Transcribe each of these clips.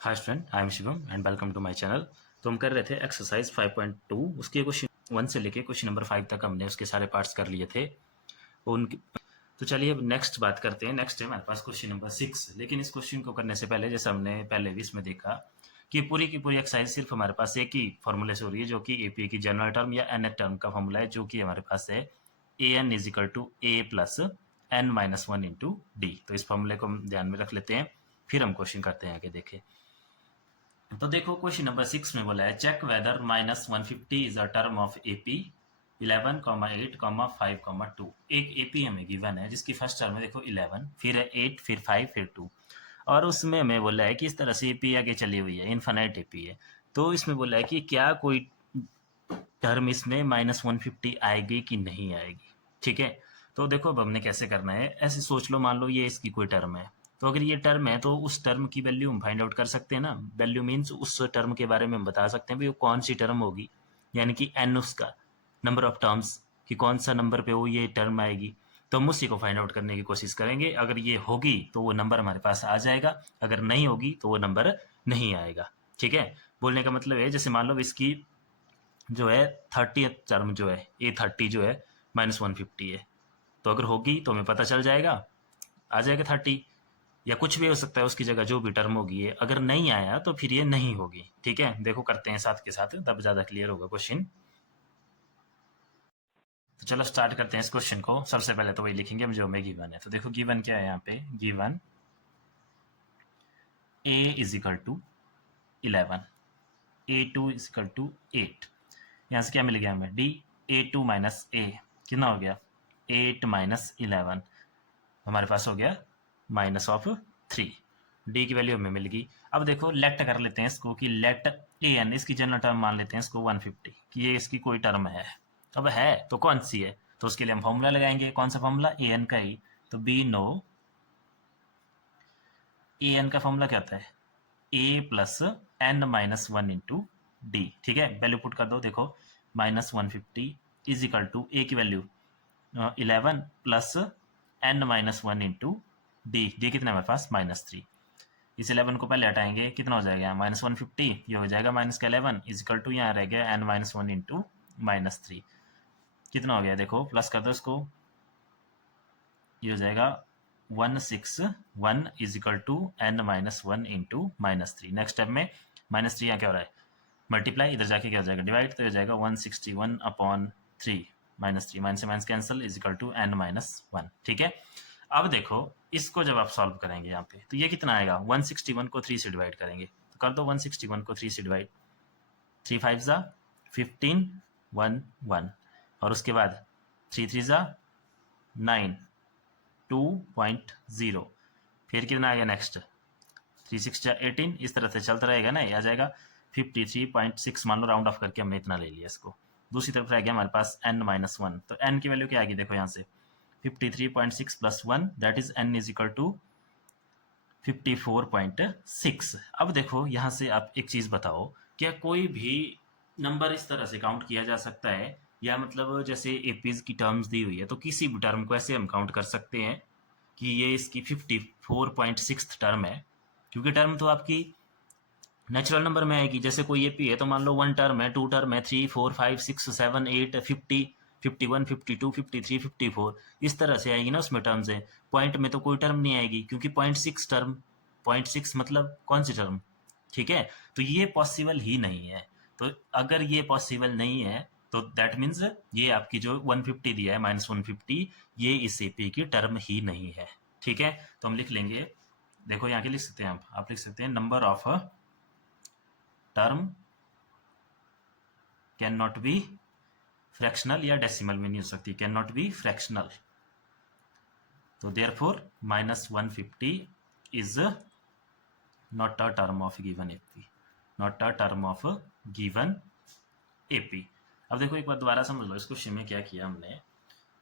Hi student, I am Shivam and welcome to my channel. तो हम कर रहे थे एक्सरसाइज 5.2, उसके क्वेश्चन 1 से लेके क्वेश्चन नंबर 5 तक हमने उसके सारे पार्ट्स कर लिए थे। उनकी तो चलिए अब नेक्स्ट बात करते हैं। नेक्स्ट है हमारे पास क्वेश्चन नंबर 6। लेकिन इस क्वेश्चन को करने से पहले, जैसे हमने पहले भी इसमें देखा कि पूरी की पूरी एक्सरसाइज सिर्फ हमारे पास एक ही फॉर्मूले से हो रही है, जो कि एपी की जनरल टर्म या एन टर्म का फॉर्मूला है, जो कि हमारे पास है a N is equal to A plus N minus one into d. तो इस फॉर्मूले को हम ध्यान में रख लेते हैं, फिर हम क्वेश्चन करते हैं आगे। देखें तो देखो क्वेश्चन नंबर 6 में बोला है check whether minus 150 is a term of AP 11, 8, 5, 2। एक एपी हमें गिवन है जिसकी फर्स्ट टर्म है, देखो 11, फिर है 8, फिर 5, फिर 2। और उसमें हमें बोला है कि इस तरह से एपी आगे चली हुई है, इन्फानाइट एपी है। तो इसमें बोला है कि क्या कोई टर्म इसमें माइनस 150 आएगी कि नहीं आएगी। ठीक है, तो देखो अब हमने कैसे करना है। ऐसे सोच लो, मान लो ये इसकी कोई टर्म है, तो अगर ये टर्म है तो उस टर्म की वैल्यू हम फाइंड आउट कर सकते हैं ना। वैल्यू मीन्स उस टर्म के बारे में हम बता सकते हैं भी वो कौन सी टर्म होगी, यानी कि एन उसका नंबर ऑफ टर्म्स कि कौन सा नंबर पे वो ये टर्म आएगी। तो हम उसी को फाइंड आउट करने की कोशिश करेंगे। अगर ये होगी तो वो नंबर हमारे पास आ जाएगा, अगर नहीं होगी तो वो नंबर नहीं आएगा। ठीक है, बोलने का मतलब है जैसे मान लो इसकी जो है 30th टर्म जो है A30 जो है माइनस 150 है, तो अगर होगी तो हमें पता चल जाएगा, आ जाएगा 30, या कुछ भी हो सकता है उसकी जगह जो भी टर्म होगी ये। अगर नहीं आया तो फिर ये नहीं होगी। ठीक है, देखो करते हैं साथ के साथ, तब ज़्यादा क्लियर होगा क्वेश्चन। तो चलो स्टार्ट करते हैं इस क्वेश्चन को। सबसे पहले तो वही लिखेंगे हम जो हमें गिवन है। तो देखो गिवन क्या है यहाँ पे, given a is equal to 11, A2 is equal to 8। यहाँ से क्या मिल गया हमें, डी A2 माइनस ए कितना हो गया 8 माइनस 11, हमारे पास हो गया माइनस ऑफ 3। डी की वैल्यू हमें मिल गई। अब देखो लेट कर लेते हैं इसको कि लेट ए एन, इसकी जनरल टर्म मान लेते हैं इसको 150 कि ये इसकी कोई टर्म है। अब है तो कौन सी है, तो उसके लिए हम फॉर्मूला लगाएंगे। कौन सा फॉर्मूला, ए एन का ही। तो बी नो ए एन का फॉर्मूला क्या होता है, a plus N minus one into D. ठीक है, वैल्यू पुट कर दो। देखो minus 150 is equal to a की value 11 plus N minus one into d. D कितना है हमारे पास, -3। इस 11 को पहले हटाएंगे, कितना हो जाएगा माइनस 150, ये हो जाएगा माइनस का 11 इज इक्वल टू यहाँ रह गया एन माइनस वन इंटू -3। कितना हो गया, देखो प्लस कर दो इसको, ये हो जाएगा 161 is equal to n minus one into -3। Next step में -3 यहाँ क्या हो रहा है, मल्टीप्लाई, इधर जाके क्या हो जाएगा डिवाइड, तो हो जाएगा 161 अपॉन 3, -3 माइनस से minus cancel is equal to n minus one. ठीक है, अब देखो इसको जब आप सॉल्व करेंगे यहाँ पे तो ये कितना आएगा, 161 को 3 से डिवाइड करेंगे, तो कर दो 161 को 3 से डिवाइड, 3 5 ज़ा 15, 1 1, और उसके बाद 3 3 ज़ा 9, 2.0, फिर कितना आ गया नेक्स्ट 3 6 जा 18, इस तरह से चलता रहेगा ना, ये आ जाएगा 53.6, मान लो राउंड ऑफ करके हमने इतना ले लिया इसको। दूसरी तरफ रह गया हमारे पास n माइनस वन, तो n की वैल्यू क्या आएगी, देखो यहाँ से 53.6 plus 1 that is n is equal to 54.6। अब देखो यहाँ से आप एक चीज़ बताओ, क्या कोई भी नंबर इस तरह से काउंट किया जा सकता है, या मतलब जैसे एपीज की टर्म्स दी हुई है तो किसी भी टर्म को ऐसे हम काउंट कर सकते हैं कि ये इसकी 54.6 टर्म है, क्योंकि टर्म तो आपकी नेचुरल नंबर में आएगी। जैसे कोई एपी है तो मान लो 1 टर्म है, 2 टर्म है, 3 4 5 6 7 8 50 51 52 53 54, इस तरह से आएगी ना उसमें टर्म्स है। पॉइंट में तो कोई टर्म नहीं आएगी, क्योंकि 0.6 टर्म, 0.6 मतलब कौन सी टर्म। ठीक है, तो ये पॉसिबल ही नहीं है। तो अगर ये पॉसिबल नहीं है तो दैट मीन्स ये आपकी जो 150 दिया है -150, ये इस एपी की टर्म ही नहीं है। ठीक है, तो हम लिख लेंगे, देखो यहाँ के लिख सकते हैं आप लिख सकते हैं number of term can not be fractional, या डेसिमल में नहीं हो सकती, कैन नॉट बी फ्रैक्शनल। तो therefore -150 is not a term of given AP, not a term of given AP. अब देखो एक बार दोबारा समझ लो, इस क्वेश्चन में क्या किया हमने,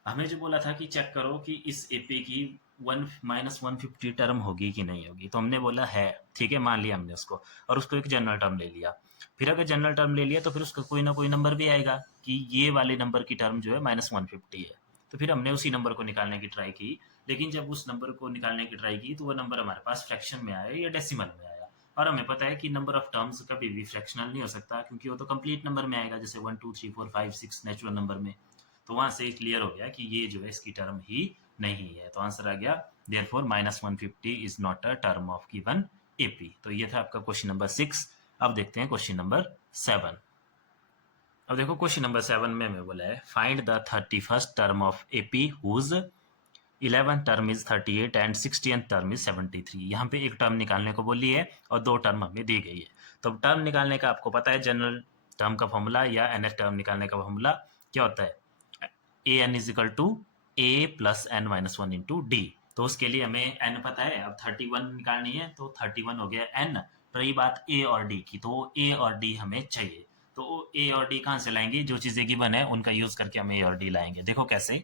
हमें जो बोला था कि चेक करो कि इस एपी की -150 टर्म होगी कि नहीं होगी, तो हमने बोला है। ठीक है, मान लिया हमने उसको, और उसको एक जनरल टर्म ले लिया। फिर अगर जनरल टर्म ले लिया तो फिर उसका कोई ना कोई नंबर भी आएगा कि ये वाले नंबर की टर्म जो है -150 है, तो फिर हमने उसी नंबर को निकालने की ट्राई की। लेकिन जब उस नंबर को निकालने की ट्राई की तो वो नंबर हमारे पास फ्रैक्शन में आया या डेसिमल में आया। और हमें पता है कि नंबर ऑफ टर्म्स कभी भी फ्रैक्शनल नहीं हो सकता, क्योंकि वो तो कंप्लीट नंबर में आएगा, जैसे 1 2 3 4 5 6 नेचुरल नंबर में। तो वहां से क्लियर हो गया कि ये जो है इसकी टर्म ही नहीं है। तो आंसर आ गया therefore -150 is not a term of given AP. तो ये था आपका क्वेश्चन नंबर 6। अब देखते हैं क्वेश्चन नंबर 7। अब देखो क्वेश्चन नंबर 7 में हमें बोला है find the 31st term of AP whose 11th term is 38 and 60th term is 73। यहाँ पे एक टर्म निकालने को बोली है और दो टर्म हमें दी गई है। तो टर्म निकालने का आपको पता है जनरल टर्म का फॉर्मूला या nth टर्म निकालने का फॉर्मूला क्या होता है, a N is equal to A plus N minus one into d. तो उसके लिए हमें n पता है, अब 31 निकालनी है तो 31 हो गया n। रही बात a और d की, तो a और d हमें चाहिए। तो a और d कहाँ से लाएंगे, जो चीज़ें गिवन है उनका यूज करके हम a और d लाएंगे। देखो कैसे,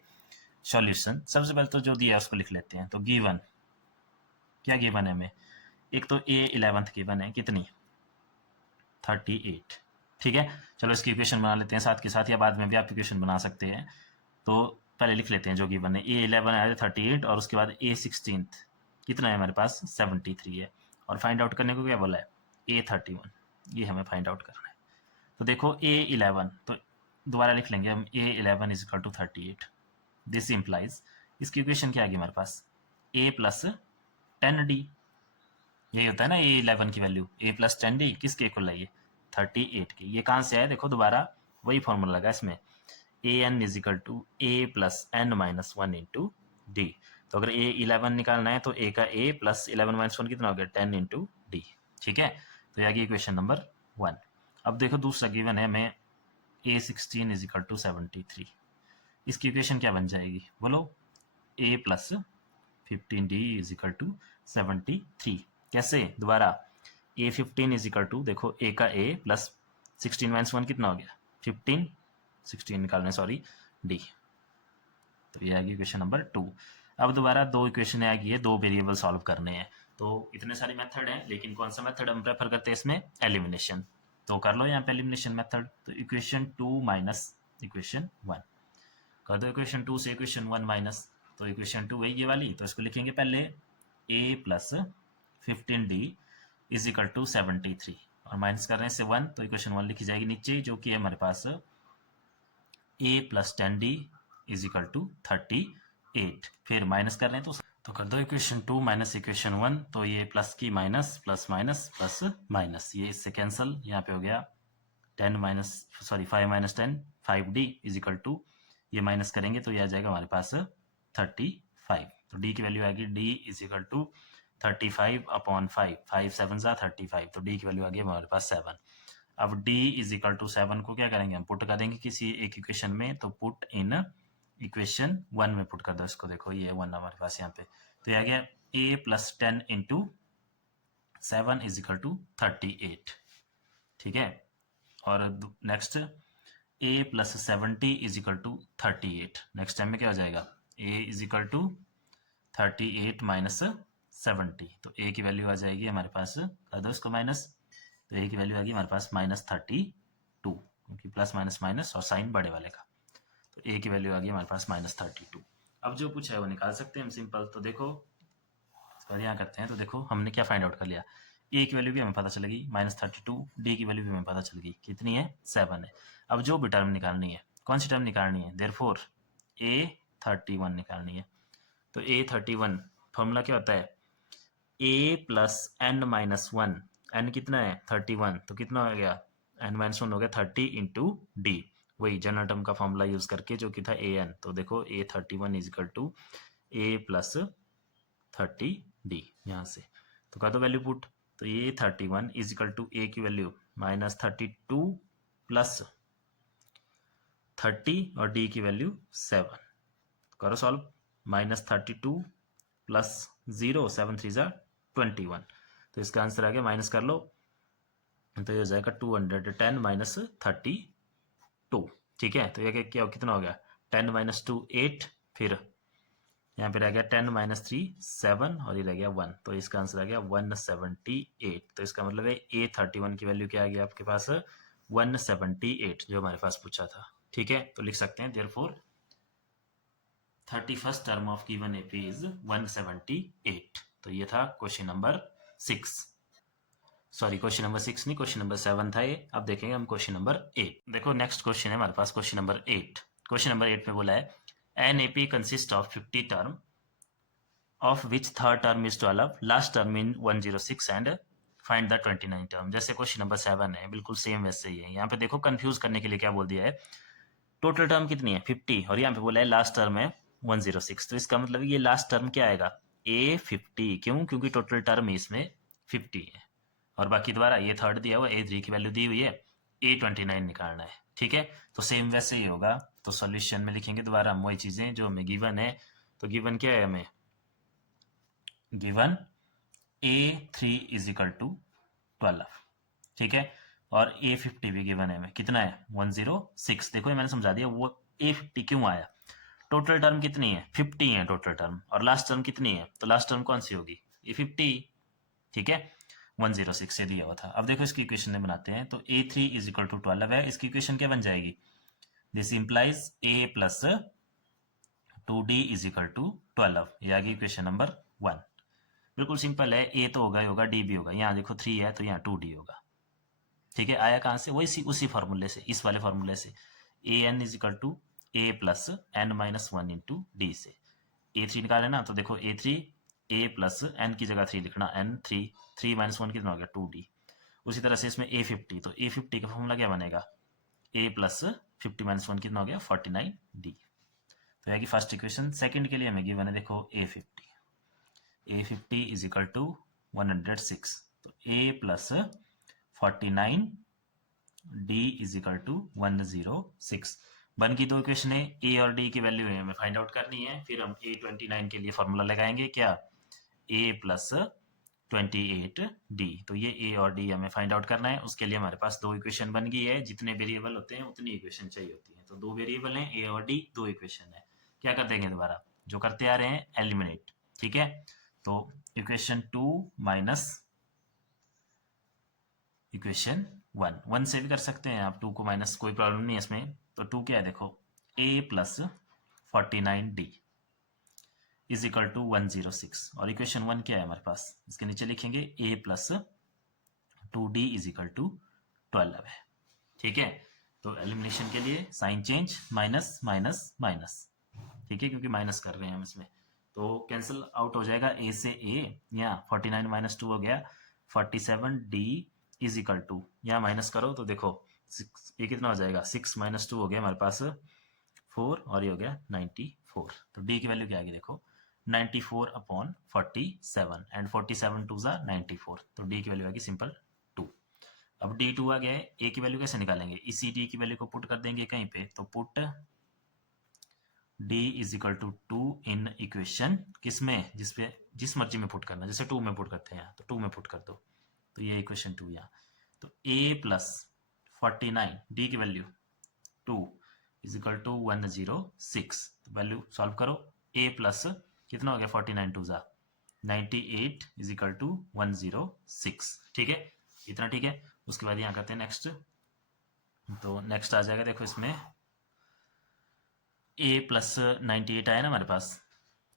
सॉल्यूशन सबसे पहले तो जो दिया है उसको लिख लेते हैं। तो गिवन क्या गिवन है हमें, एक तो a 11th गिवन है कितनी 38, ठीक है। चलो इसकी इक्वेशन बना लेते हैं साथ के साथ, या बाद में भी आप इक्वेशन बना सकते हैं। तो पहले लिख लेते हैं जो गिवन है, a 11 है 38 और उसके बाद a 16 कितना है हमारे पास 73 है। और फाइंड आउट करने को क्या बोला है a 31, ये हमें फाइंड आउट करना है। तो देखो a 11, तो दोबारा लिख लेंगे हम a 11 is equal to 38। This implies, इसकी इक्वेशन क्या आ गई हमारे पास a प्लस 10d, यही होता है ना a 11 की वैल्यू a प्लस 10d किसके इक्वल है ये 38 की। ये कहाँ से आया देखो, दोबारा वही फॉर्मूला लगा इसमें, a N is equal to A plus N minus one into d. तो अगर a 11 निकालना है तो a का a प्लस 11 माइनस वन कितना हो गया 10 इंटू डी, ठीक है। तो ये आ गई इक्वेशन नंबर 1। अब देखो दूसरा गिवन है हमें a 16 इज इक्वल टू 73। इसकी इक्वेशन क्या बन जाएगी बोलो, a plus 15d is equal to 73। कैसे, दोबारा a 15 इज इक्वल टू, देखो a का a प्लस 16 माइनस वन कितना हो गया 15, 16 निकालना है सॉरी d। तो ये आ गई इक्वेशन नंबर 2। अब दोबारा दो इक्वेशन आ गई है, दो वेरिएबल सॉल्व करने हैं। तो इतने सारे मेथड हैं, लेकिन कौन सा मेथड हम प्रेफर करते हैं इसमें, एलिमिनेशन। तो कर लो यहाँ पे एलिमिनेशन मेथड। तो इक्वेशन 2 माइनस इक्वेशन 1 कर दो, इक्वेशन 2 से इक्वेशन 1 माइनस। तो इक्वेशन 2 वही ये वाली, तो इसको लिखेंगे पहले a plus 15d is equal to 73 और माइनस कर रहे हैं से 1, तो इक्वेशन 1 लिखी जाएगी नीचे, जो कि है हमारे पास a plus 10d is equal to 38। फिर माइनस कर रहे हैं तो कर दो इक्वेशन 2 माइनस इक्वेशन 1। तो ये प्लस की minus, plus minus plus minus, ये इससे कैंसिल, यहाँ पे हो गया 10 minus sorry 5 minus 10 5d is equal to, ये माइनस करेंगे तो ये आ जाएगा हमारे पास 35। तो d की वैल्यू आएगी d is equal to 35 upon 5, 5 7 जा 35, तो d की वैल्यू आ गई हमारे पास 7। अब d इज इक्वल टू 7 को क्या करेंगे हम, पुट करेंगे किसी एक इक्वेशन में। तो पुट इन इक्वेशन 1 में पुट कर दो इसको, देखो ये 1 हमारे पास यहाँ पे। तो ये आ गया a plus 10 into 7 is equal to 38, ठीक है। और next a plus 70 is equal to 38। Next time में क्या हो जाएगा, a is equal to 38 minus 70। तो a की वैल्यू आ जाएगी हमारे पास, कर दो इसको माइनस, तो a की वैल्यू आ गई हमारे पास -32, क्योंकि प्लस माइनस माइनस और साइन बड़े वाले का। तो a की वैल्यू आ गई हमारे पास -32। अब जो पूछा है वो निकाल सकते हैं हम सिंपल। तो देखो यहाँ करते हैं, तो देखो हमने क्या फाइंड आउट कर लिया, a की वैल्यू भी हमें पता चल गई -32, d की वैल्यू भी हमें पता चल गई कितनी है 7 है। अब जो भी टर्म निकालनी है, कौन सी टर्म निकालनी है, देयरफॉर a 31 निकालनी है। तो a 31 फॉर्मूला क्या होता है, a plus N minus one, n कितना है 31, तो कितना हो गया एन माइनस वन हो गया 30 इंटू डी, वही जनरल टर्म का फॉर्मूला यूज करके जो कि था ए एन। तो देखो a 31 is equal to a plus 30d यहाँ से, तो कर दो वैल्यू पुट। तो ये 31 इज इक्वल टू a की वैल्यू -32 प्लस 30 और d की वैल्यू 7, करो सॉल्व। -32 प्लस 0 7 3 जा 21, तो इसका आंसर आ गया, माइनस कर लो तो ये हो जाएगा 210 माइनस 32, ठीक है। तो ये क्या कितना हो गया 10 माइनस 2 8, फिर यहाँ पे रह गया 10 माइनस 3 7 और ये रह गया 1, तो इसका आंसर आ गया 178। तो इसका मतलब है a 31 की वैल्यू क्या आ गया आपके पास 178, जो हमारे पास पूछा था, ठीक है। तो लिख सकते हैं therefore 31st term of given AP is 178। तो ये था question number 6। Sorry question number 6 नहीं, क्वेश्चन नंबर 7 था ये। अब देखेंगे हम क्वेश्चन नंबर 8। देखो नेक्स्ट क्वेश्चन है हमारे पास क्वेश्चन नंबर 8। क्वेश्चन नंबर 8 में बोला है an AP consist of 50 term of which third term is 12, last term in 106 and find the 29 term. जैसे क्वेश्चन नंबर 7 है बिल्कुल सेम वैसे ही है। यहाँ पे देखो कंफ्यूज करने के लिए क्या बोल दिया है, टोटल टर्म कितनी है 50 और यहाँ पे बोला है लास्ट टर्म है 106। तो इसका मतलब ये लास्ट टर्म क्या आएगा A50। क्यों? क्योंकि टोटल टर्म इसमें 50 है और बाकी दोबारा ये थर्ड दिया हुआ A3 की वैल्यू दी हुई है, A29 निकालना है। ठीक है, तो सेम वैसे ही होगा। तो सॉल्यूशन में लिखेंगे दोबारा हम वही चीजें जो हमें गिवन है। तो गिवन क्या है हमें, given A3 is equal to 12। ठीक है, और A50 भी गिवन है हमें, कितना है 106। देखो ये मैंने समझा दिया वो A50 क्यों आया। टोटल टर्म कितनी है 50 है टोटल टर्म, और लास्ट टर्म कितनी है, तो लास्ट टर्म कौन सी होगी A50। ठीक है, 106 से दिया हुआ था। अब देखो इसकी इक्वेशन में बनाते हैं। तो A3 इज इक्वल टू 12 है, इसकी इक्वेशन क्या बन जाएगी, this implies A plus 2D is equal to 12। ये आ गई इक्वेशन नंबर 1। बिल्कुल सिंपल है, A तो होगा ही होगा, D भी होगा। यहाँ देखो 3 है तो यहाँ 2D होगा। ठीक है, आया कहाँ से, वही उसी फॉर्मूले से, इस वाले फॉर्मूले से an is equal to A plus n minus 1 into D से। A3 निकाले ना, तो देखो A3 A प्लस n की जगह 3 लिखना, n 3 माइनस 1 कितना हो गया 2D। उसी तरह से इसमें A50, तो A50 का फॉर्मूला क्या बनेगा, A प्लस 50 माइनस 1 कितना हो गया 49D। तो यह फर्स्ट इक्वेशन। सेकंड के लिए हमें गिवन है देखो A50 इज इक्वल टू 106। तो A plus 49D is equal to 106। बन की दो इक्वेशन है, A और D की वैल्यू है हमें फाइंड आउट करनी है। फिर हम A29 के लिए फॉर्मूला लगाएंगे, क्या A प्लस 28D। तो ये A और D हमें फाइंड आउट करना है। उसके लिए हमारे पास दो इक्वेशन बन गई है। जितने वेरिएबल होते हैं उतनी इक्वेशन चाहिए होती है। तो दो वेरिएबल हैं A और D, दो इक्वेशन है। क्या कर देंगे दोबारा, जो करते आ रहे हैं एलिमिनेट। ठीक है, तो इक्वेशन 2 माइनस इक्वेशन 1 से भी कर सकते हैं आप 2 को माइनस, कोई प्रॉब्लम नहीं है इसमें। तो 2 क्या है देखो A plus 49D is equal to 106। और इक्वेशन 1 क्या है हमारे पास, इसके नीचे लिखेंगे A plus 2D is equal to 12 है। ठीक है, तो एलिमिनेशन के लिए sign change, minus minus minus. ठीक है, क्योंकि माइनस कर रहे हैं हम इसमें, तो कैंसिल आउट हो जाएगा A से A। यहाँ 49 माइनस 2 हो गया 47D इज इक्वल टू, यहाँ माइनस करो तो देखो ये कितना हो जाएगा 6 माइनस 2 हो गया हमारे पास 4, और ये हो गया 94। तो D की वैल्यू क्या आएगी देखो 94 अपॉन 47 एंड 47 टू ज़ा 94। तो D की वैल्यू आएगी सिंपल 2। अब D2 आ गया है, A की वैल्यू कैसे निकालेंगे, इसी D की वैल्यू को पुट कर देंगे कहीं पे। तो put D is equal to 2 in equation किसमें, जिस मर्जी में पुट करना, जैसे 2 में पुट करते हैं तो 2 में पुट कर दो। तो ये इक्वेशन 2 यहाँ। तो A प्लस 49 D की वैल्यू 2 इज इक्वल टू 106। तो वैल्यू सॉल्व करो, A प्लस कितना हो गया 49 टू ज़ा 98 इज इक्वल टू 106। ठीक है, इतना ठीक है। उसके बाद यहाँ करते हैं नेक्स्ट। तो नेक्स्ट आ जाएगा देखो इसमें A प्लस 98 आया ना हमारे पास,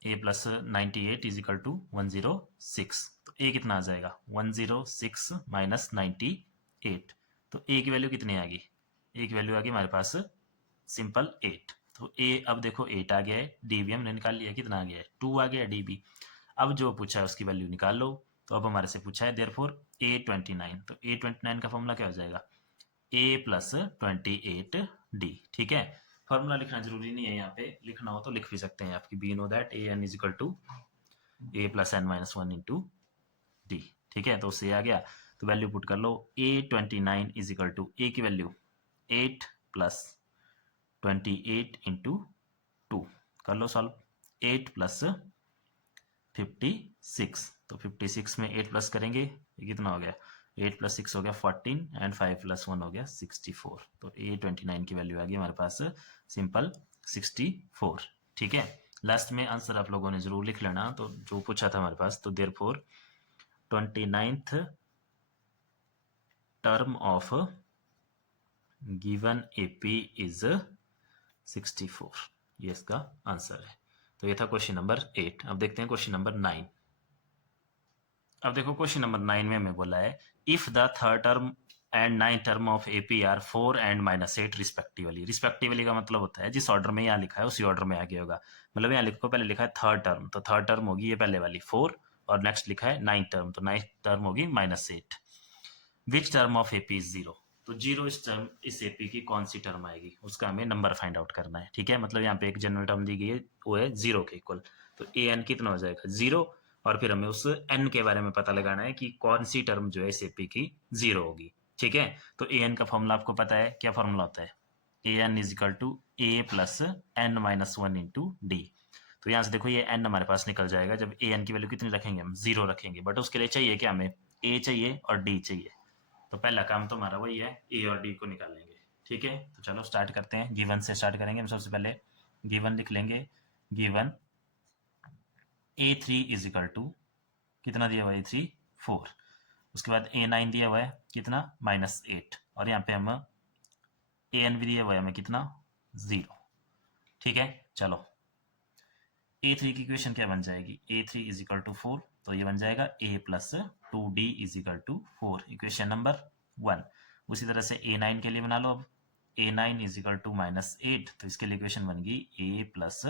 A plus 98 is equal to 106। तो A कितना आ जाएगा 106 माइनस 98। तो A की वैल्यू कितनी आ गई, A की वैल्यू आ गई हमारे पास सिंपल 8। तो A अब देखो 8 आ गया है, D भी हमने निकाल लिया, कितना आ गया है 2 आ गया है D भी। अब जो पूछा है उसकी वैल्यू निकाल लो। तो अब हमारे से पूछा है देयरफॉर A29। तो A29 का फॉर्मूला क्या हो जाएगा A प्लस 28D। ठीक है, फॉर्मूला लिखना जरूरी नहीं है, यहाँ पे लिखना हो तो लिख भी सकते हैं आपकी we know that A N is equal to A plus N minus 1 into D. ठीक है, तो उससे आ गया। तो वैल्यू पुट कर लो A29 is equal to a की वैल्यू 8 प्लस 28 इंटू 2 कर लो सॉल्व। 8 प्लस 56, तो 56 में 8 प्लस करेंगे ये कितना हो गया 8 प्लस 6 हो गया 14 एंड 5 प्लस 1 हो गया 64। तो A29 की वैल्यू आ गई हमारे पास सिंपल 64। ठीक है, लास्ट में आंसर आप लोगों ने जरूर लिख लेना, तो जो पूछा था हमारे पास। तो therefore 29th term of given AP is 64, ये इसका आंसर है। तो ये था क्वेश्चन नंबर 8। अब देखते हैं क्वेश्चन नंबर 9। अब देखो क्वेश्चन नंबर 9 में हमें बोला है if the third term and nine term of AP are 4 and -8 respectively. Respectively का मतलब होता है जिस ऑर्डर में यहाँ लिखा है उसी ऑर्डर में आगे होगा। मतलब यहाँ लिखो, पहले लिखा है थर्ड टर्म, तो थर्ड टर्म होगी ये पहले वाली 4, और नेक्स्ट लिखा है नाइन टर्म, तो नाइन टर्म होगी -8। Which term of AP is 0। तो 0 इस एपी की कौन सी टर्म आएगी, उसका हमें नंबर फाइंड आउट करना है। ठीक है, मतलब यहाँ पे एक जनरल टर्म दी गई है, वो है 0 के इक्वल। तो ए एन कितना हो जाएगा 0, और फिर हमें उस एन के बारे में पता लगाना है कि कौन सी टर्म जो है इस एपी की 0 होगी। ठीक है, तो ए एन का फॉर्मूला आपको पता है, क्या फॉर्मूला होता है, a N is equal to A plus N minus one into d. तो यहाँ से देखो ये एन हमारे पास निकल जाएगा जब ए एन की वैल्यू कितनी रखेंगे, हम 0 रखेंगे, बट उसके लिए चाहिए क्या, हमें ए चाहिए और डी चाहिए। तो पहला काम तो हमारा वही है, ए और डी को निकाल लेंगे। ठीक है, तो चलो स्टार्ट करते हैं, गिवन से स्टार्ट करेंगे। हम सबसे पहले गिवन लिख लेंगे, given A3 is equal to कितना दिया हुआ है, A3 4। उसके बाद A9 दिया हुआ है कितना, -8, और यहाँ पे हम AN भी दिया हुआ है हमें कितना, 0। ठीक है, चलो A3 की इक्वेशन क्या बन जाएगी, A3 इज इक्वल टू 4, तो ये बन जाएगा A plus 2D is equal to 4, equation number 1। उसी तरह से A9 के लिए बना लो, अब A9 इज इक्वल टू -8, तो इसके लिए इक्वेशन बन गई A plus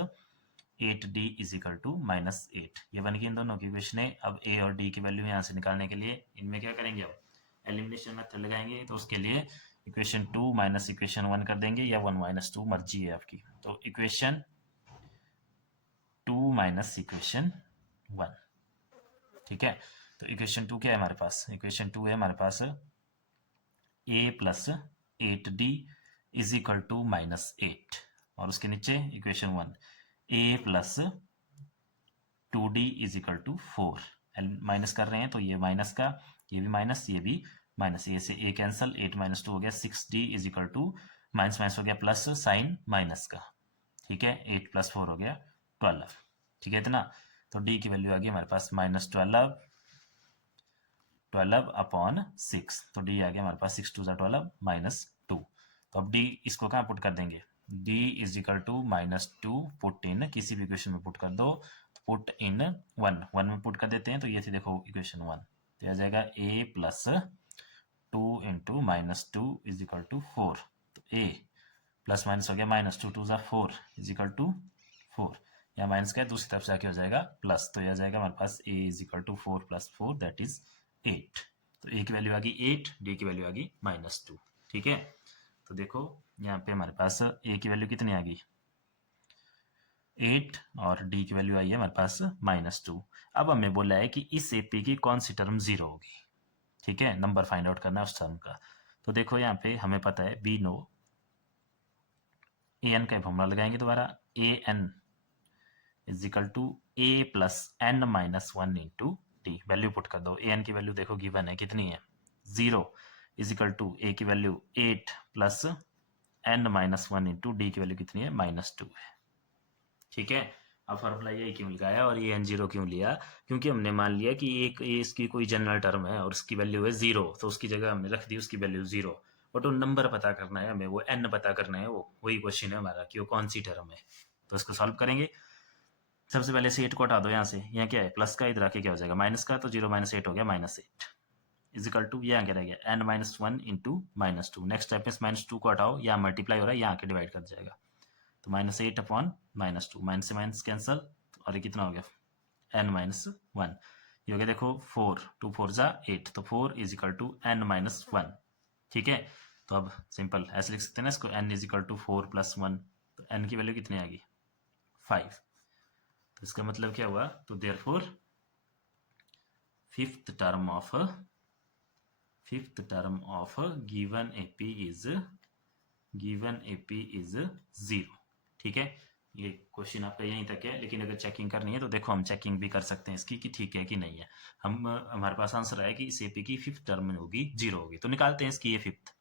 8D is equal to -8। ये बन गई इन दोनों की इक्वेशन है। अब A और D की वैल्यू यहाँ से निकालने के लिए इनमें क्या करेंगे, अब एलिमिनेशन मेथड लगाएंगे। तो उसके लिए इक्वेशन 2 माइनस इक्वेशन 1 कर देंगे, या 1 माइनस 2, मर्जी है आपकी। तो इक्वेशन 2 माइनस इक्वेशन 1। ठीक है, तो इक्वेशन 2 क्या है हमारे पास, इक्वेशन 2 है हमारे पास A plus 8D is equal to -8, और उसके नीचे equation 1 A plus 2D is equal to 4। Minus कर रहे हैं तो ये माइनस का, ये भी माइनस, ये भी माइनस, ए से ए कैंसल, 8 - 2 हो गया 6D is equal to minus minus हो गया प्लस, साइन माइनस का। ठीक है, 8 + 4 हो गया 12। ठीक है इतना, तो D की वैल्यू आ गई हमारे पास -12/6, तो D आ गया हमारे पास 6 × 2 = 12 -2। तो अब D इसको कहाँ पुट कर देंगे, D is equal to -2 put in, किसी भी इक्वेशन में पुट कर दो, पुट इन 1 में पुट कर देते हैं, तो ये थी देखो इक्वेशन 1, तो आ जाएगा A plus 2 into -2 is equal to 4। तो A प्लस माइनस हो गया -2 × 2 = 4 इज इक्वल टू 4, या माइनस का दूसरी तरफ से आके हो जाएगा प्लस, तो यह आ जाएगा हमारे पास A is equal to 4 + 4 that is 8। तो A की वैल्यू आ गई 8, D की वैल्यू आ गई -2। ठीक है, तो देखो यहाँ पे हमारे पास A की वैल्यू कितनी आ गई 8, और D की वैल्यू आई है हमारे पास -2। अब हमें बोला है कि इस AP की कौन सी टर्म 0 होगी। ठीक है, नंबर फाइंड आउट करना है उस टर्म का। तो देखो यहाँ पे हमें पता है बी नो, AN का फॉर्मूला लगाएंगे दोबारा, AN is equal to A plus N minus 1 into D. Value put कर दो, AN की वैल्यू देखो गिवन है कितनी है 0 इज इक्वल टू A की value 8 plus N minus 1 into d की वैल्यू कितनी है -2 है। ठीक है, अब फॉर्मूला ये क्यों लगाया और ये N0 क्यों लिया, क्योंकि हमने मान लिया कि एक ये इसकी कोई जनरल टर्म है और उसकी वैल्यू है 0, तो उसकी जगह हमने रख दी उसकी वैल्यू 0, बट वो नंबर पता करना है हमें, वो N पता करना है, वो वही क्वेश्चन है हमारा कि वो कौन सी टर्म है। तो इसको सॉल्व करेंगे। सबसे पहले से 8 को हटा दो यहाँ से, यहाँ क्या है प्लस का, इधर आके क्या हो जाएगा माइनस का, तो 0 - 8 हो गया -8 इज इक्वल टू, यहाँ क्या रह गया N-1 इंटू -2। नेक्स्ट स्टेप में -2 को हटाओ, यहाँ मल्टीप्लाई हो रहा है, यहाँ आके डिवाइड कर जाएगा, तो -8/-2, माइनस से माइनस कैंसल, और ये कितना हो गया N-1, ये हो गया देखो 4, 2 4 = 8, तो 4 इज इक्वल टू N-1। ठीक है, तो अब सिंपल ऐसे लिख सकते हैं ना इसको, N इज इक्वल टू 4 + 1, तो N की वैल्यू कितनी आ गई 5। तो इसका मतलब क्या हुआ, तो therefore fifth term of given AP is 0। ठीक है, ये क्वेश्चन आपका यहीं तक है, लेकिन अगर चेकिंग करनी है तो देखो हम चेकिंग भी कर सकते हैं इसकी कि ठीक है कि नहीं है। हमारे पास आंसर है कि इस AP की फिफ्थ टर्म होगी 0 होगी, तो निकालते हैं इसकी ये फिफ्थ।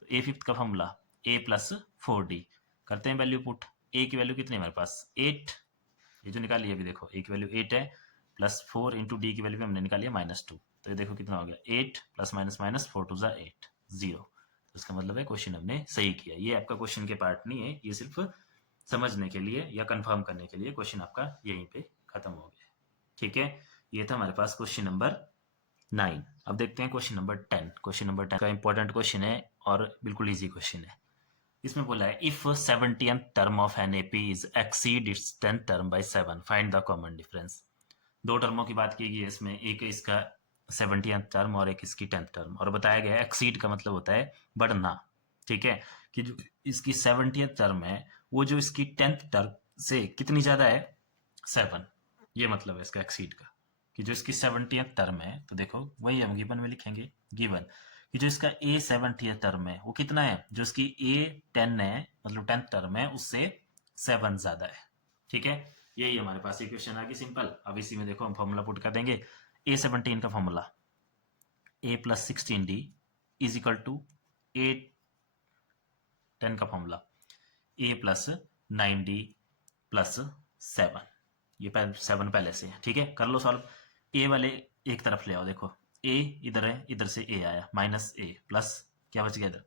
तो A फिफ्थ का फॉर्मूला A प्लस 4D, करते हैं वैल्यू पुट। A की वैल्यू कितनी है हमारे पास 8, ये जो निकाली अभी देखो A की वैल्यू 8 है, प्लस 4 इंटू D की वैल्यू भी हमने निकाली है -2, तो ये देखो कितना हो गया 8 + -, 4 2 = 8, 0। तो इसका मतलब है क्वेश्चन हमने सही किया। ये आपका क्वेश्चन के पार्ट नहीं है, ये सिर्फ समझने के लिए या कंफर्म करने के लिए क्वेश्चन आपका यहीं पे खत्म हो गया। ठीक है, ये था हमारे पास क्वेश्चन नंबर 9। अब देखते हैं क्वेश्चन नंबर 10। क्वेश्चन नंबर 10 का इंपॉर्टेंट क्वेश्चन है और बिल्कुल इजी क्वेश्चन है। इसमें बोला है if 70th term of an AP is exceed it's 10th term by 7 find the common difference. दो टर्मों की बात की गई है इसमें, एक इसका 70th टर्म और एक इसकी 10th टर्म, और बताया गया है एक्सीड का मतलब होता है बढ़ना। ठीक है, कि जो इसकी 70th टर्म है वो जो इसकी 10th टर्म से कितनी ज्यादा है, 7। ये मतलब है इसका एक्सीड का, कि जो इसकी 70th टर्म है, तो देखो वही हम गिवन में लिखेंगे, गिवन कि जो इसका ए 70th टर्म है वो कितना है, जो इसकी ए 10 है मतलब 10th टर्म है उससे 7 ज्यादा है। ठीक है, यही हमारे पास इक्वेशन आ गई सिंपल। अब इसी में देखो हम फॉर्मूला पुट कर देंगे। ए 17 का formula a plus 16d is equal to a 10 का formula a plus 9d plus 7। ये 7 पहले से है। ठीक है, कर लो सॉल्व। ए वाले एक तरफ ले आओ, देखो ए इधर है, इधर से ए आया माइनस ए प्लस क्या बच गया इधर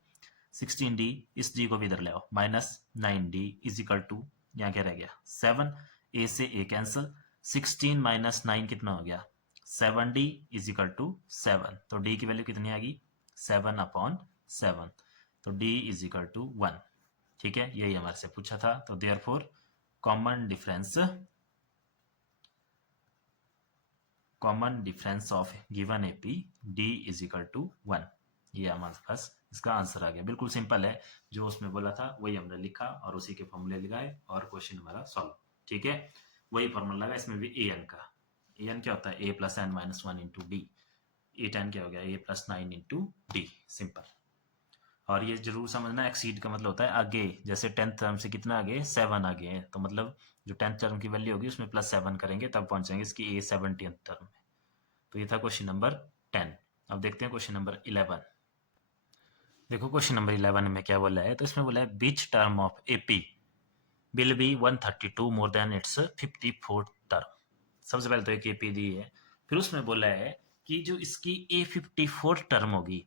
16d, इस d को भी इधर ले आओ minus 9d is equal to यहाँ क्या रह गया 7। ए से ए कैंसिल, 16 माइनस 9 कितना हो गया 7d इज इक्वल टू 7। तो d की वैल्यू कितनी आ गई 7/7, तो d इज इक्वल टू 1। ठीक है, यही हमारे से पूछा था। तो therefore common difference of given AP d is equal to 1। ये हमारे पास इसका आंसर आ गया। बिल्कुल सिंपल है, जो उसमें बोला था वही हमने लिखा और उसी के फॉर्मूले लगाए और क्वेश्चन हमारा सॉल्व। ठीक है, वही फॉर्मूला लगा इसमें भी ए एन का। ए एन क्या होता है a plus N minus 1 into d. A 10 क्या हो गया a plus 9 into d, simple. और ये जरूर समझना एक्सीड का मतलब होता है आगे, जैसे 10th टर्म से कितना आगे 7 आगे है, तो मतलब जो 10th टर्म की वैल्यू होगी उसमें प्लस 7 करेंगे तब पहुंचेंगे इसकी ए 70th टर्म में। तो ये था क्वेश्चन नंबर 10। अब देखते हैं क्वेश्चन नंबर 11। देखो क्वेश्चन नंबर 11 में क्या बोला है, तो इसमें बोला है which term of AP will be 132 more than its 54 term. सबसे पहले तो एक एपी दी है, फिर उसमें बोला है कि जो इसकी ए 54 टर्म होगी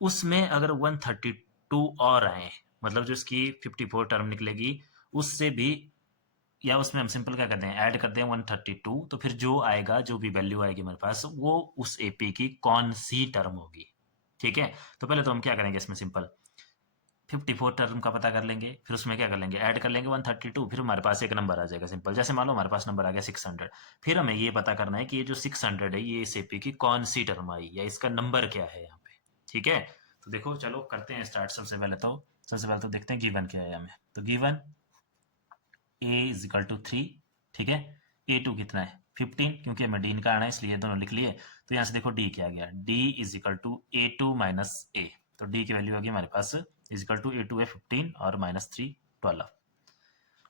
उसमें अगर 132 और आए, मतलब जो इसकी 54 टर्म निकलेगी उससे भी, या उसमें हम सिंपल क्या करते हैं ऐड करते हैं 132, तो फिर जो आएगा जो भी वैल्यू आएगी हमारे पास वो उस एपी की कौन सी टर्म होगी। ठीक है, तो पहले तो हम क्या करेंगे इसमें सिंपल 54 टर्म का पता कर लेंगे, फिर उसमें क्या कर लेंगे ऐड कर लेंगे 132, फिर हमारे पास एक नंबर आ जाएगा सिंपल। जैसे मान लो हमारे पास नंबर आ गया 600, फिर हमें ये पता करना है कि ये जो 600 है ये इस एपी की कौन सी टर्म आई या इसका नंबर क्या है यहाँ पे। ठीक है, तो देखो चलो करते हैं स्टार्ट। सबसे पहले तो देखते हैं गिवन क्या है हमें। तो given A is equal to 3। ठीक है, A2 कितना है 15, क्योंकि हमें डी निकालना है इसलिए दोनों लिख लिए। तो यहाँ से देखो डी क्या आ गया, d is equal to A2 minus a. तो डी की वैल्यू आ गई हमारे पास इज इक्वल टू A2 है 15 और माइनस 3 12।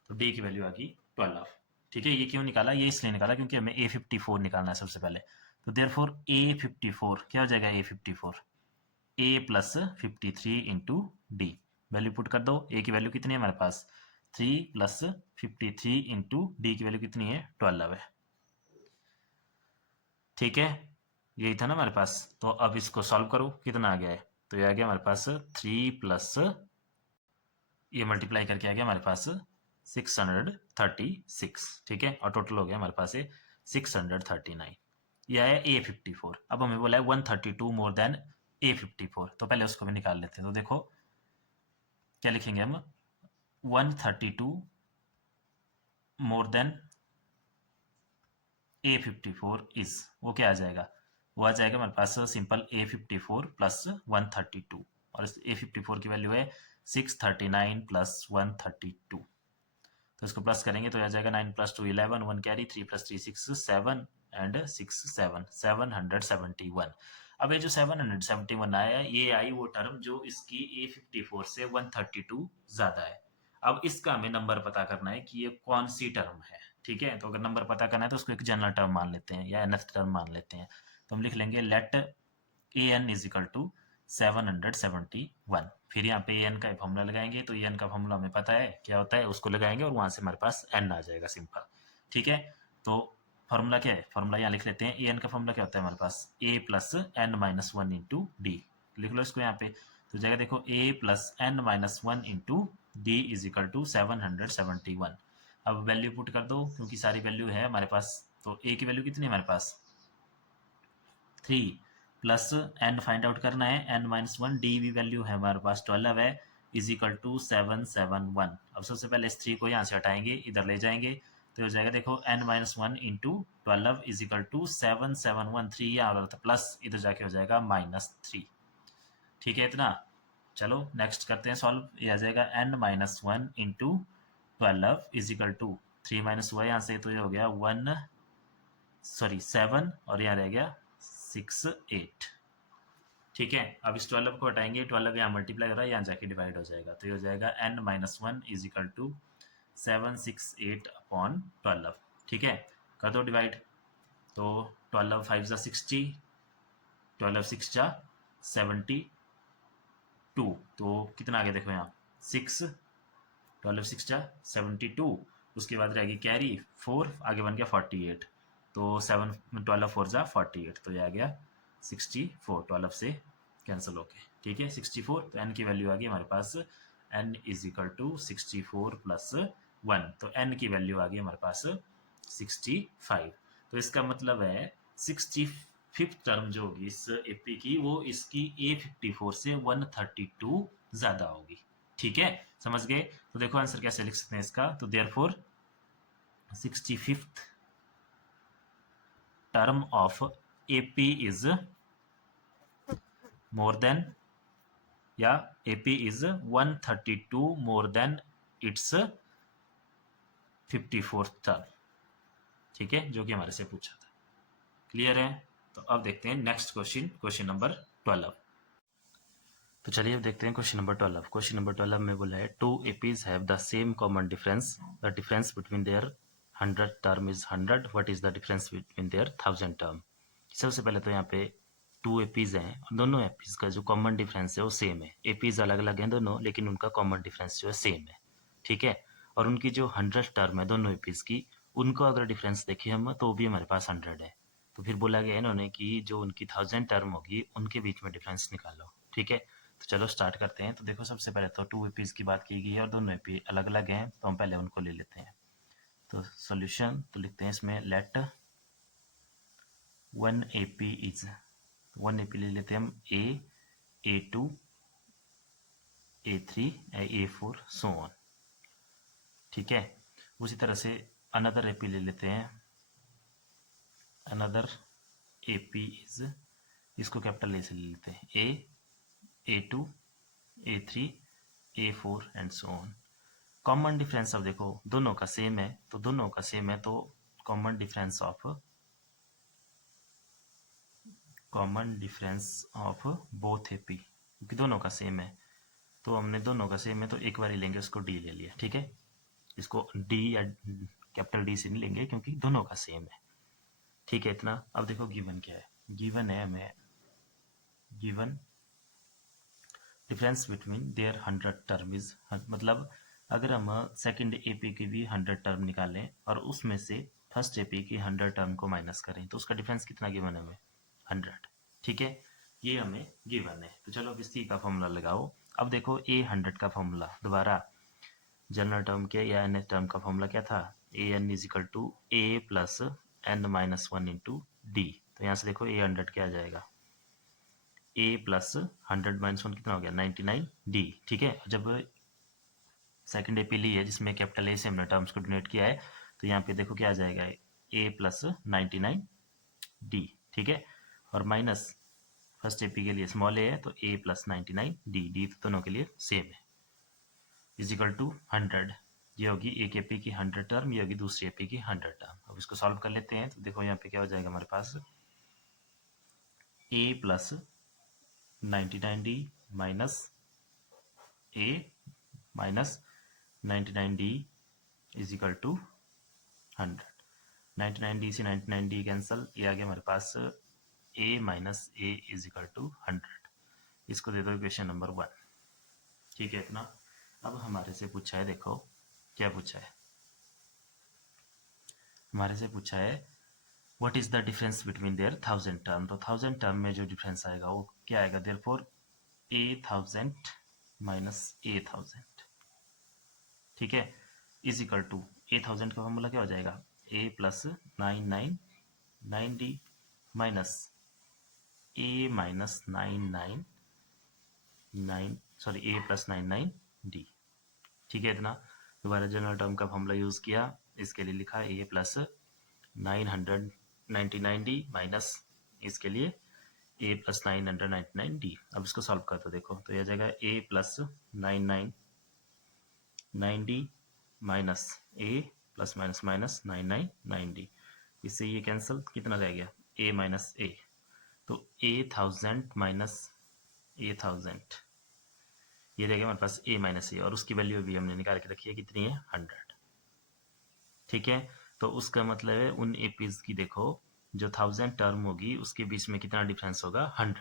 तो डी की वैल्यू आ गई 12। ठीक है, ये क्यों निकाला, ये इसलिए निकाला क्योंकि हमें A54 निकालना है सबसे पहले। तो देयरफॉर A54 क्या हो जाएगा A54 a plus 53 into D. Value put कर दो, ए की वैल्यू कितनी है हमारे पास 3 प्लस 53 इंटू डी की वैल्यू कितनी है 12 है। ठीक है, यही था ना हमारे पास। तो अब इसको सॉल्व करो, कितना आ गया है, तो ये आ गया हमारे पास 3 प्लस ये मल्टीप्लाई करके आ गया हमारे पास 636। ठीक है, और टोटल हो गया हमारे पास 639। यह है A54। अब हमें बोला है 132 मोर देन A54, तो पहले उसको भी निकाल लेते हैं। तो देखो क्या लिखेंगे हम 132 मोर देन A54 इज, वो क्या आ जाएगा, वो आ जाएगा हमारे पास सिंपल A54 प्लस 132, और इस A54 की वैल्यू है 639 प्लस 132। तो इसको प्लस करेंगे तो आ जाएगा 9 प्लस 2 11, 1 कैरी, 3 प्लस 3 6 7 एंड 6 7 771। अब ये जो 771 आया ये आई वो टर्म जो इसकी A54 से 132 ज्यादा है। अब इसका हमें नंबर पता करना है कि ये कौन सी टर्म है। ठीक है, तो अगर नंबर पता करना है तो उसको एक जनरल टर्म मान लेते हैं या nth टर्म मान लेते हैं। तो हम लिख लेंगे let A N is equal to 771। फिर यहाँ पे एन का फॉर्मूला लगाएंगे, तो एन का फॉर्मूला हमें पता है क्या होता है, उसको लगाएंगे और वहां से हमारे पास एन आ जाएगा सिंपल। ठीक है, तो फॉर्मूला क्या है, फॉर्मूला यहाँ लिख लेते हैं। ए एन का फॉर्मूला क्या होता है हमारे पास a plus N minus 1 into d. लिख लो इसको यहाँ पे, तो जाएगा देखो a plus N minus 1 into d is equal to 771। अब वैल्यू पुट कर दो क्योंकि सारी वैल्यू है हमारे पास। तो ए की वैल्यू कितनी है हमारे पास 3, प्लस एन फाइंड आउट करना है, एन माइनस वन, डी भी वैल्यू है हमारे पास 12 है, इज इक्वल टू 771। अब सबसे पहले इस 3 को यहाँ से हटाएंगे, इधर ले जाएंगे तो हो जाएगा देखो N minus one into 12 is equal to 771। 3 यहाँ वाला था प्लस, इधर जाके हो जाएगा -3। ठीक है इतना। चलो नेक्स्ट करते हैं सॉल्व। ये आ जाएगा N minus one into 12 is equal to 3 minus हुआ यहाँ से तो ये हो गया 7 और यहाँ रह गया 6 8। ठीक है, अब इस 12 को हटाएंगे, 12 यहाँ मल्टीप्लाई हो रहा है, यहाँ जाके डिवाइड हो जाएगा तो ये हो जाएगा N minus one is equal to 768 upon 12। ठीक है, कर दो डिवाइड तो 12 5 जा 60, 12 6 जा 72, तो कितना आगे देखो यहाँ 6, 12 6 जा 72, उसके बाद रहेगी कैरी 4, आगे बन गया 48, तो 7 12 4 जा 48, तो ये आ गया 64, 12 से कैंसिल होके। ठीक है 64, तो n की वैल्यू आ गई हमारे पास, n is equal to 64 plus 1, तो n की वैल्यू आ गई हमारे पास 65। तो इसका मतलब है 65th टर्म जो होगी इस एपी की, वो इसकी A54 से 132 ज़्यादा होगी। ठीक है, समझ गए। तो देखो आंसर कैसे लिख सकते हैं इसका, तो therefore 65th term of AP is more than, या AP is 132 more than it's 54th term. ठीक है, जो कि हमारे से पूछा था। क्लियर है। तो अब देखते हैं नेक्स्ट क्वेश्चन, क्वेश्चन नंबर 12। तो चलिए अब देखते हैं क्वेश्चन नंबर 12। क्वेश्चन नंबर 12 में बोला है two APs have the same common difference, the difference between their 100 term is 100, what is the difference between their 1000 term. सबसे पहले तो यहाँ पे टू एपीज हैं और दोनों एपीज का जो कॉमन डिफरेंस है वो सेम है। एपीज अलग अलग हैं दोनों, लेकिन उनका कॉमन डिफरेंस जो है सेम है। ठीक है, और उनकी जो 100 टर्म है दोनों एपीज की, उनको अगर डिफरेंस देखें हम तो भी हमारे पास 100 है। तो फिर बोला गया इन्होंने कि जो उनकी 1000 टर्म होगी उनके बीच में डिफरेंस निकालो। ठीक है, तो चलो स्टार्ट करते हैं। तो देखो सबसे पहले तो टू एपीज की बात की गई है और दोनों एपी अलग अलग हैं, तो हम पहले उनको ले लेते हैं। तो सॉल्यूशन तो लिखते हैं इसमें, let one AP is, one AP ले लेते हैं हम A2 A3 A4 so on. ठीक है, उसी तरह से अनदर एपी ले लेते हैं, अनदर एपी इज, इसको कैपिटल ए से ले लेते हैं, A2 A3 A4 and so on. Common difference अब देखो दोनों का सेम है, तो दोनों का सेम है तो common difference of both AP, क्योंकि दोनों का सेम है तो हमने दोनों का सेम है तो एक बार ही लेंगे, उसको डी ले लिया। ठीक है, इसको डी या कैपिटल डी से नहीं लेंगे क्योंकि दोनों का सेम है। ठीक है इतना। अब देखो गिवन क्या है, गिवन है हमें, given difference between their 100 term is, मतलब अगर हम सेकंड एपी की भी 100 टर्म निकालें और उसमें से फर्स्ट एपी की 100 टर्म को माइनस करें तो उसका डिफरेंस कितना गिवन है हमें, 100। ठीक है, ये हमें गिवन है। तो चलो अब इसी का फॉर्मूला लगाओ। अब देखो A100 का फॉर्मूला दोबारा, जनरल टर्म के या एन टर्म का फॉर्मूला क्या था, a N is equal to A plus N minus one into d. तो यहाँ से देखो A100 क्या आ जाएगा, ए प्लस 100 माइनस वन कितना हो गया 99 डी। ठीक है, जब सेकंड एपी ली है जिसमें कैपिटल ए से हमने टर्म्स को डोनेट किया है, तो यहाँ पे देखो क्या आ जाएगा, ए प्लस 99 डी। ठीक है, और माइनस फर्स्ट एपी के लिए स्मॉल ए है तो ए प्लस 99 डी, डी तो दोनों के लिए सेम है, इज इक्वल टू 100। ये होगी एक एपी की 100 टर्म, ये होगी दूसरी एपी की 100 टर्म। अब इसको सॉल्व कर लेते हैं। तो देखो यहाँ पे क्या हो जाएगा हमारे पास, a plus 99 d minus a minus 99 d is equal to 100। 99 d से 99 डी कैंसल, ये आ गया हमारे पास a minus a is equal to 100। इसको दे दो इक्वेशन नंबर 1। ठीक है इतना। अब हमारे से पूछा है, देखो क्या पूछा है, हमारे से पूछा है what is the difference between their 1000 term. तो 1000 टर्म में जो डिफरेंस आएगा वो क्या आएगा, देयरफॉर A1000 माइनस A1000। ठीक है, इज इक्वल टू A1000 का फॉर्मूला क्या हो जाएगा, A plus 999 D minus a minus 999 sorry A plus 99 D. ठीक है, इतना। दोबारा जनरल टर्म का फॉर्मूला यूज़ किया, इसके लिए लिखा ए प्लस 999 डी माइनस इसके लिए ए प्लस 999 डी। अब इसको सॉल्व कर दो, देखो तो यह जाएगा ए प्लस 999 डी माइनस ए प्लस माइनस माइनस 999 डी। इससे ये कैंसिल, कितना रह गया ए माइनस ए, तो ए 1000 माइनस ए 1000, ये रहेगा हमारे पास ए माइनस ए, और उसकी वैल्यू भी हमने निकाल के रखी है, कितनी है 100। ठीक है, तो उसका मतलब है उन एपीज की देखो जो 1000 टर्म होगी उसके बीच में कितना डिफरेंस होगा 100।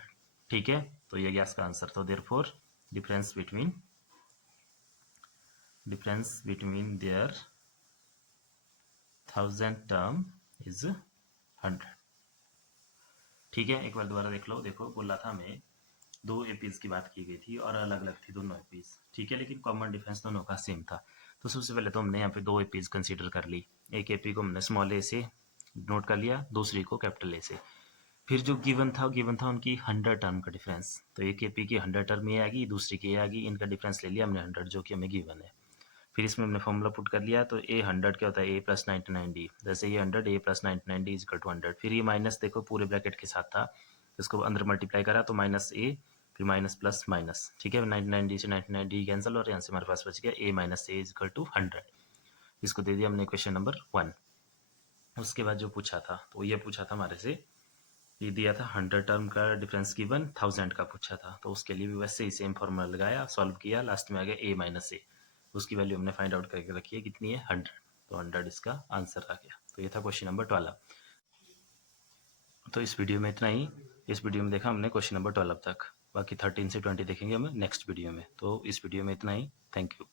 ठीक है, तो ये गया इसका आंसर। तो therefore difference between their 1000 term is 100। ठीक है, एक बार दोबारा देख लो। देखो बोला था हमें दो एपीज की बात की गई थी और अलग अलग थी दोनों एपीज। ठीक है, लेकिन कॉमन डिफरेंस दोनों का सेम था। तो सबसे पहले तो हमने यहाँ पे दो एपीज कंसीडर कर ली। एक एपी को हमने स्मॉल ए से नोट कर लिया, दूसरी को कैपिटल ए से। फिर जो गिवन था उनकी 100 टर्म का डिफरेंस। तो एक एपी की 100 टर्म ये आएगी, दूसरी की ये आएगी, इनका डिफरेंस ले लिया हमने 100 जो कि हमें गिवन है। फिर इसमें हमने फॉर्मूला पुट कर लिया, तो ए 100 क्या होता है ए प्लस 99 डी। जैसे ये 100 ए प्लस 99 डी इजकल टू 100। फिर ये माइनस देखो पूरे ब्रैकेट के साथ था, इसको अंदर मल्टीप्लाई करा तो माइनस ए, फिर माइनस प्लस माइनस। ठीक है, 99 डी से 99 डी कैंसिल और यहाँ से हमारे पास बच गया ए माइनस ए इजकल टू 100। इसको दे दिया हमने क्वेश्चन नंबर 1। उसके बाद जो पूछा था, तो ये पूछा था हमारे से, ये दिया था 100 टर्म का डिफरेंस गिवन 1000 का पूछा था। तो उसके लिए भी वैसे ही सेम फॉर्मूला लगाया, सॉल्व किया, लास्ट में आ गया ए माइनस ए। उसकी वैल्यू हमने फाइंड आउट करके रखी है, कितनी है 100। तो 100 इसका आंसर आ गया। तो ये था क्वेश्चन नंबर 12। तो इस वीडियो में इतना ही। इस वीडियो में देखा हमने क्वेश्चन नंबर 12 तक, बाकी 13 से 20 देखेंगे हम नेक्स्ट वीडियो में। तो इस वीडियो में इतना ही। Thank you.